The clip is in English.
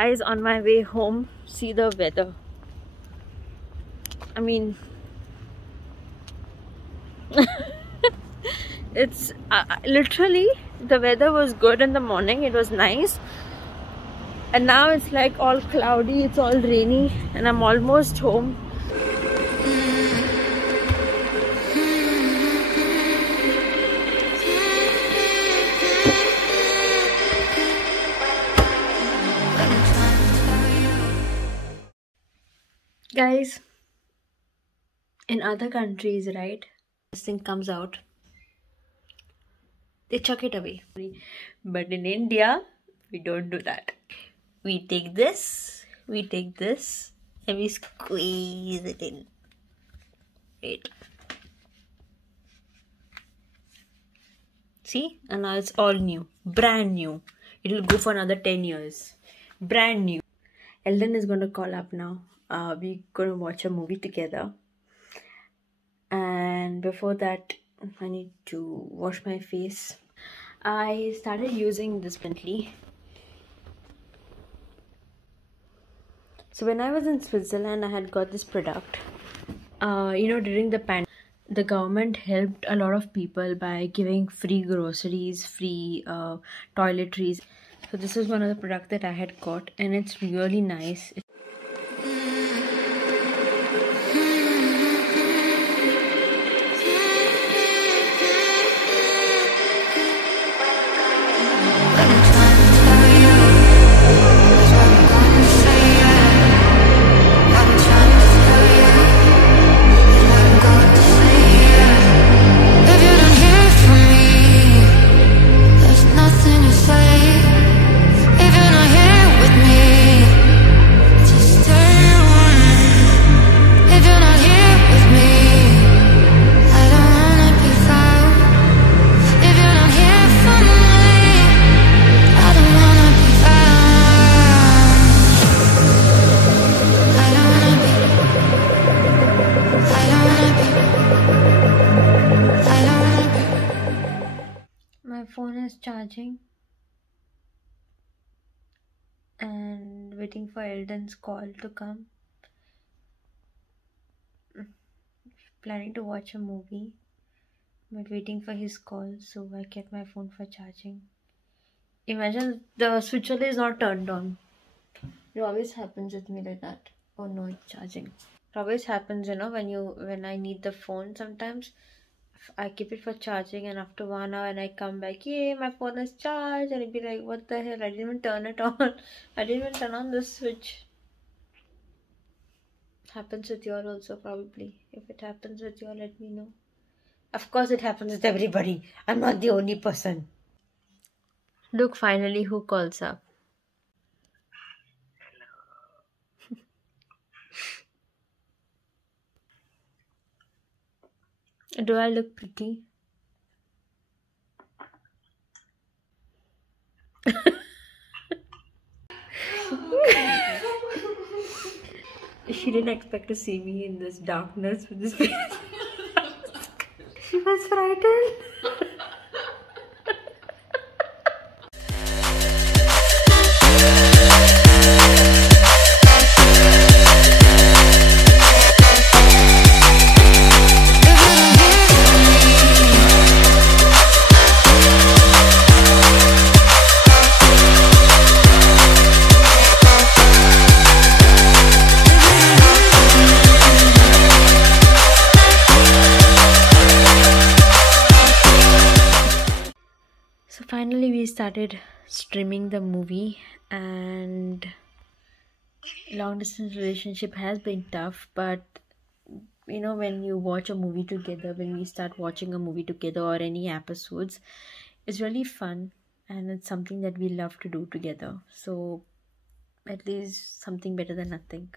Guys, on my way home, see the weather. I mean, it's literally, the weather was good in the morning, it was nice, and now it's like all cloudy, it's all rainy, and I'm almost home. Guys, in other countries, right, this thing comes out, they chuck it away. But in India, we don't do that. We take this, and we squeeze it in. Wait. See? And now it's all new. Brand new. It'll go for another 10 years. Brand new. Eldon is going to call up now. We're going to watch a movie together. And before that, I need to wash my face. I started using this Bentley. So when I was in Switzerland, I had got this product. During the pandemic, the government helped a lot of people by giving free groceries, free toiletries. So this is one of the products that I had got, and it's really nice. My phone is charging and waiting for Eldon's call to come. Planning to watch a movie, but waiting for his call, so I kept my phone for charging. Imagine the switch is not turned on. It always happens with me like that. Oh no, it's charging. It always happens, when I need the phone sometimes. I keep it for charging, and after 1 hour and I come back, yay, my phone is charged, and I'd be like, what the hell, I didn't even turn it on. I didn't even turn on the switch. Happens with you all also, probably. If it happens with you all, let me know. Of course it happens with everybody. I'm not the only person. Look, finally who calls up. Do I look pretty? She didn't expect to see me in this darkness with this face. She was frightened. So finally we started streaming the movie, and long distance relationship has been tough, but when you watch a movie together, when we start watching a movie together or any episodes, it's really fun, and it's something that we love to do together. So at least something better than nothing.